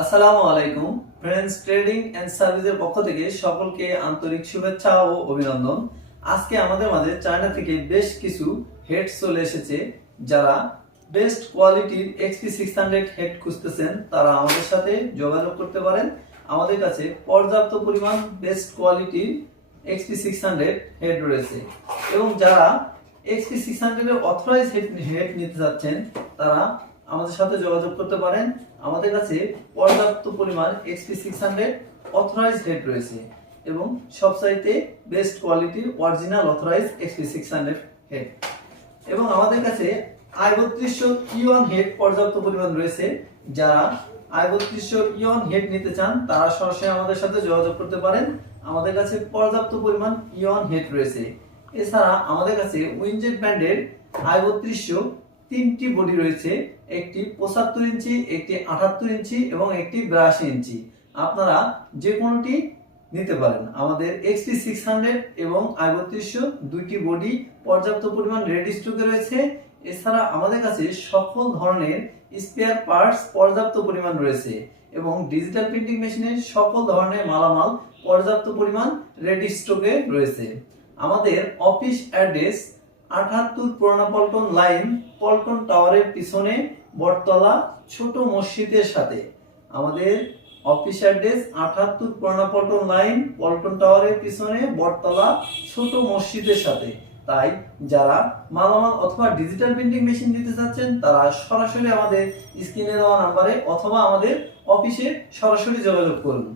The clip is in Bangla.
আসসালামু আলাইকুম ফ্রেন্ডস, ট্রেডিং এন্ড সার্ভিসের পক্ষ থেকে সকলকে আন্তরিক শুভেচ্ছা ও অভিনন্দন। আজকে আমাদের মাঝে চায়না থেকে বেশ কিছু হেড চলে এসেছে। যারা বেস্ট কোয়ালিটির XP600 হেড খুঁজতেছেন তারা আমাদের সাথে যোগাযোগ করতে পারেন। আমাদের কাছে পর্যাপ্ত পরিমাণ বেস্ট কোয়ালিটির XP600 হেড রয়েছে এবং যারা XP600 এর অথরাইজ হেড নিতে যাচ্ছেন তারা আমাদের সাথে যোগাযোগ করতে পারেন। আমাদের কাছে পর্যাপ্ত পরিমাণ XP600 অথরাইজ হেড রয়েছে এবং সবচাইতে বেস্ট কোয়ালিটির অরিজিনাল অথরাইজ XP600 হেড এবং আমাদের কাছে i3200 ইওন হেড পর্যাপ্ত পরিমাণ রয়েছে। যারা i3200 ইওন হেড নিতে চান তারা সরাসরি আমাদের সাথে যোগাযোগ করতে পারেন। আমাদের কাছে পর্যাপ্ত পরিমাণ ইওন হেড রয়েছে। এছাড়া আমাদের কাছে উইনজেট ব্র্যান্ডের i3200 তিনটি বডি রয়েছে, একটি 75 ইঞ্চি, একটি 78 ইঞ্চি এবং একটি 82 ইঞ্চি। আপনারা যে কোনোটি নিতে পারেন। আমাদের XP600 এবং i3200 দুইটি বডি পর্যাপ্ত পরিমাণ রেডি স্টকে রয়েছে। এছাড়া আমাদের কাছে সকল ধরনের স্পেয়ার পার্টস পর্যাপ্ত পরিমাণ রয়েছে এবং ডিজিটাল প্রিন্টিং মেশিনের সকল ধরনের মালামাল পর্যাপ্ত পরিমাণ রেডি স্টকে রয়েছে। আমাদের অফিস অ্যাড্রেস 78 পুরানা পল্টন লাইন, পল্টন টাওয়ারের পিছনে বটতলা ছোট মসজিদের সাথে। আমাদের অফিস অ্যাড্রেস 78 পুরানা পল্টন লাইন, পল্টন টাওয়ারের পিছনে বটতলা ছোট মসজিদের সাথে। তাই যারা মালামাল অথবা ডিজিটাল প্রিন্টিং মেশিন নিতে চাচ্ছেন তারা সরাসরি আমাদের স্ক্রিনে দেওয়া নাম্বারে অথবা আমাদের অফিসে সরাসরি যোগাযোগ করুন।